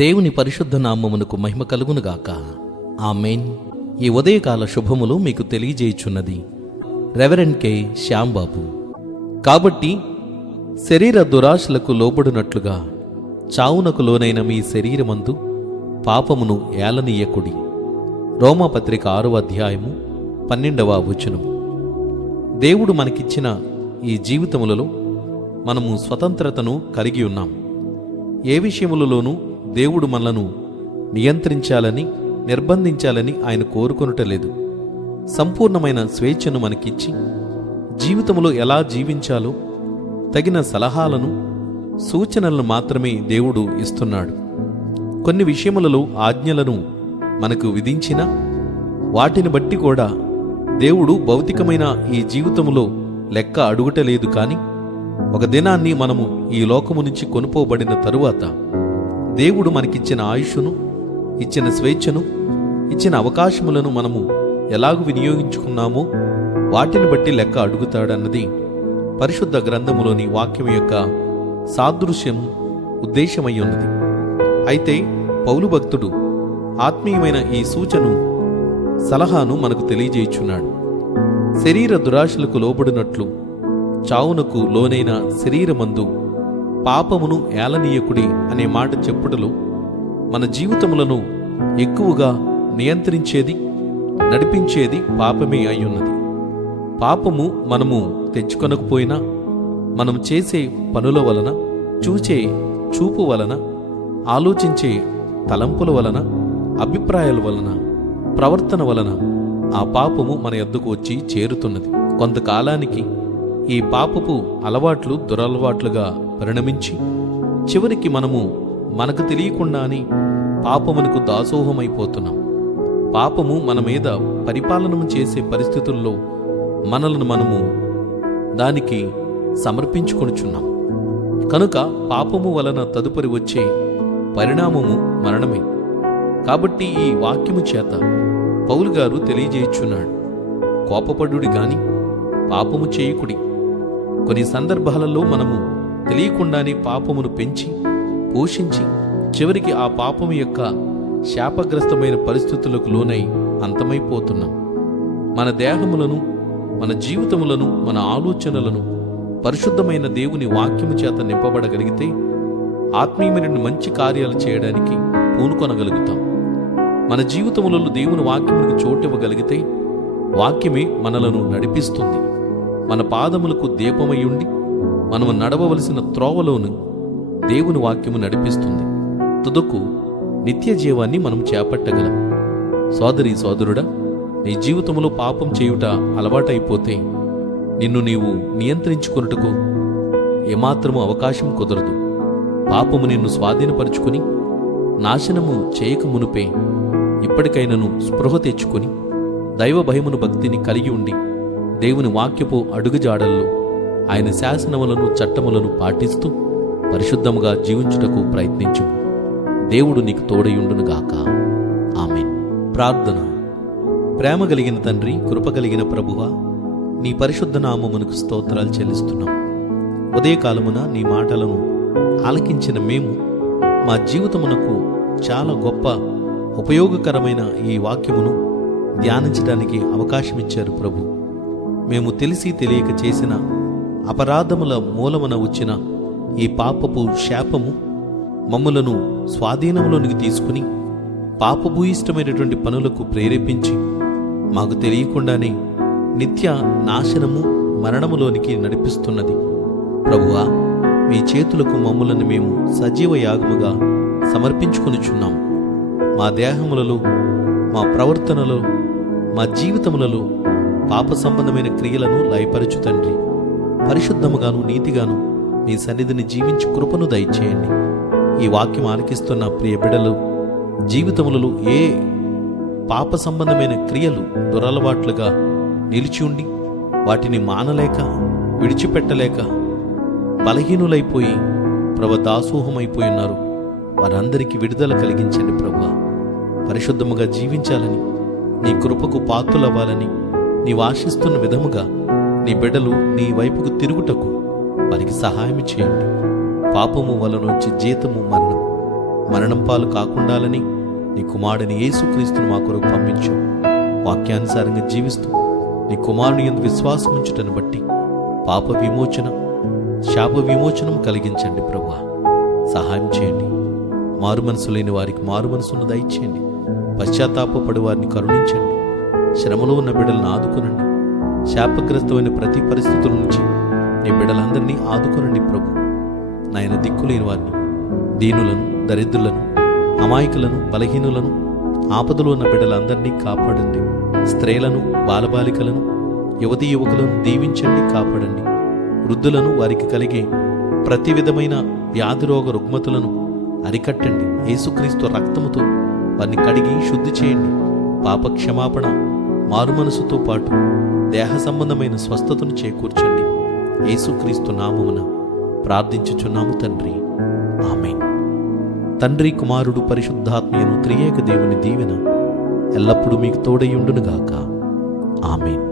దేవుని పరిశుద్ధ నామమునకు మహిమ కలుగునుగాక. ఆమేన్. ఈ ఉదయకాల శుభములు మీకు తెలియజేయుచున్నది రెవరెండ్ కె శ్యాంబాబు. కాబట్టి శరీర దురాశలకు లోబడినట్లుగా చావునకు లోనైన మీ శరీరమందు పాపమును ఏలనీయకుడి. రోమాపత్రిక 6వ అధ్యాయము 12వ వచనము. దేవుడు మనకిచ్చిన ఈ జీవితములలో మనము స్వతంత్రతను కలిగి ఉన్నాం. ఏ విషయములలోనూ దేవుడు మనలను నియంత్రించాలని, నిర్బంధించాలని ఆయన కోరుకొనుటలేదు. సంపూర్ణమైన స్వేచ్ఛను మనకిచ్చి జీవితంలో ఎలా జీవించాలో తగిన సలహాలను, సూచనలను మాత్రమే దేవుడు ఇస్తున్నాడు. కొన్ని విషయములలో ఆజ్ఞలను మనకు విధించినా వాటిని బట్టి కూడా దేవుడు భౌతికమైన ఈ జీవితములో లెక్క అడుగుటలేదు. కాని ఒక దినాన్ని మనము ఈ లోకము నుంచి కొనుపోబడిన తరువాత దేవుడు మనకిచ్చిన ఆయుష్ను, ఇచ్చిన స్వేచ్ఛను, ఇచ్చిన అవకాశములను మనము ఎలాగూ వినియోగించుకున్నామో వాటిని బట్టి లెక్క అడుగుతాడన్నది పరిశుద్ధ గ్రంథములోని వాక్యం యొక్క సాదృశ్యం, ఉద్దేశమై ఉన్నది. అయితే పౌలు భక్తుడు ఆత్మీయమైన ఈ సూచను, సలహాను మనకు తెలియజేయుచున్నాడు. శరీర దురాశలకు లోబడినట్లు చావునకు లోనైన శరీరమందు పాపమును ఏలనీయకుడి అనే మాట చెప్పుటలో మన జీవితములను ఎక్కువగా నియంత్రించేది, నడిపించేది పాపమే అయ్యున్నది. పాపము మనము తెచ్చుకొనకపోయినా మనం చేసే పనుల వలన, చూచే చూపు వలన, ఆలోచించే తలంపుల వలన, అభిప్రాయాల వలన, ప్రవర్తన వలన ఆ పాపము మన యొద్దకు వచ్చి చేరుతున్నది. కొంతకాలానికి ఈ పాపపు అలవాట్లు దురలవాట్లుగా పరిణమించి చివరికి మనకు తెలియకుండానే పాపమునకు దాసోహమైపోతున్నాం. పాపము మన మీద పరిపాలనము చేసే పరిస్థితుల్లో మనలను మనము దానికి సమర్పించుకొనుచున్నాం. కనుక పాపము వలన తదుపరి వచ్చే పరిణామము మరణమే. కాబట్టి ఈ వాక్యము చేత పౌలు గారు తెలియజేయుచున్నాడు, కోపపడుడి గాని పాపము చేయకుడి. కొన్ని సందర్భాలలో మనము తెలియకుండానే పాపమును పెంచి, పోషించి చివరికి ఆ పాపము యొక్క శాపగ్రస్తమైన పరిస్థితులకు లోనై అంతమైపోతున్నాం. మన దేహములను, మన జీవితములను, మన ఆలోచనలను పరిశుద్ధమైన దేవుని వాక్యము చేత నింపబడగలిగితే ఆత్మీయమైన మంచి కార్యాలు చేయడానికి పూనుకొనగలుగుతాం. మన జీవితములలో దేవుని వాక్యమునికి చోటివ్వగలిగితే వాక్యమే మనలను నడిపిస్తుంది. మన పాదములకు దీపమయ్యుండి మనము నడవవలసిన త్రోవలోను దేవుని వాక్యము నడిపిస్తుంది. తుదకు నిత్య జీవాన్ని మనం చేపట్టగలం. సోదరీ సోదరుడా, నీ జీవితంలో పాపం చేయుట అలవాటైపోతే నిన్ను నీవు నియంత్రించుకొనుటకు ఏమాత్రము అవకాశం కుదరదు. పాపము నిన్ను స్వాధీనపరుచుకుని నాశనము చేయక మునుపే ఇప్పటికైనను స్పృహ తెచ్చుకొని దైవ భయమును, భక్తిని కలిగి ఉండి దేవుని వాక్యపు అడుగుజాడల్లో ఆయన శాసనములను, చట్టములను పాటిస్తూ పరిశుద్ధముగా జీవించుటకు ప్రయత్నించు. దేవుడు నీకు తోడయుండునుగాక. ఆమేన్. ప్రార్థన. ప్రేమ కలిగిన తండ్రి, కృప కలిగిన ప్రభువా, నీ పరిశుద్ధ నామమునకు స్తోత్రాలు చెల్లిస్తున్నాం. ఉదయకాలమున నీ మాటలను ఆలకించిన మేము మా జీవితమునకు చాలా గొప్ప ఉపయోగకరమైన ఈ వాక్యమును ధ్యానించడానికి అవకాశమిచ్చారు ప్రభు. మేము తెలిసి తెలియక చేసిన అపరాధముల మూలమున వచ్చిన ఈ పాపపు శాపము మమ్ములను స్వాధీనములోనికి తీసుకుని పాపభూయిష్టమైనటువంటి పనులకు ప్రేరేపించి మాకు తెలియకుండానే నిత్య నాశనము, మరణములోనికి నడిపిస్తున్నది. ప్రభువా, మీ చేతులకు మమ్ములను మేము సజీవ యాగముగా సమర్పించుకొనుచున్నాం. మా దేహములలో, మా ప్రవర్తనలో, మా జీవితములలో పాప సంబంధమైన క్రియలను లయపరచు తండ్రి. పరిశుద్ధముగాను, నీతిగాను నీ సన్నిధిని జీవించి కృపను దయచేయండి. ఈ వాక్యం ఆలకిస్తున్న ప్రియ బిడ్డలు జీవితములలో ఏ పాప సంబంధమైన క్రియలు దురలవాట్లుగా నిలిచి ఉండి వాటిని మానలేక, విడిచిపెట్టలేక బలహీనులైపోయి దాసోహమైపోయి ఉన్నారు, వారందరికీ విడుదల కలిగించండి ప్రభువా. పరిశుద్ధముగా జీవించాలని, నీ కృపకు పాత్రులవ్వాలని నీవు ఆశిస్తున్న విధముగా నీ బిడ్డలు నీ వైపుకు తిరుగుటకు వారికి సహాయం చేయండి. పాపము వలన వచ్చే జీతము మరణం, మరణం పాలు కాకుండాలని నీ కుమారుడిని యేసుక్రీస్తును మా కొరకు పంపించు. వాక్యానుసారంగా జీవిస్తూ నీ కుమారుని యందు విశ్వాసం ఉంచుటను బట్టి పాప విమోచన, శాప విమోచనం కలిగించండి ప్రభువా. సహాయం చేయండి. మారు మనసు లేని వారికి మారు మనసును దయచేయండి. పశ్చాత్తాపపడి వారిని కరుణించండి. శ్రమలో ఉన్న బిడ్డలను ఆదుకొనండి. శాపగ్రస్తమైన ప్రతి పరిస్థితుల నుంచి నీ బిడ్డలందరినీ ఆదుకొనండి ప్రభు. నాయన దిక్కులేని వారిని, దీనులను, దరిద్రులను, అమాయకులను, బలహీనులను, ఆపదలో ఉన్న బిడ్డలందరినీ కాపాడండి. స్త్రీలను, బాలబాలికలను, యువతీ యువకులను దీవించండి, కాపాడండి. వృద్ధులను, వారికి కలిగే ప్రతి విధమైన వ్యాధిరోగ రుగ్మతులను అరికట్టండి. యేసుక్రీస్తు రక్తముతో వారిని కడిగి శుద్ధి చేయండి. పాప క్షమాపణ, మారు మనసుతో పాటు దేహ సంబంధమైన స్వస్థతను చేకూర్చండి. యేసుక్రీస్తు నామమున ప్రార్థించుచున్నాము తండ్రి, ఆమేన్. తండ్రి, కుమారుడు, పరిశుద్ధాత్మయను త్రియేక దేవుని దీవెన ఎల్లప్పుడూ మీకు తోడై ఉండునుగాక. ఆమేన్.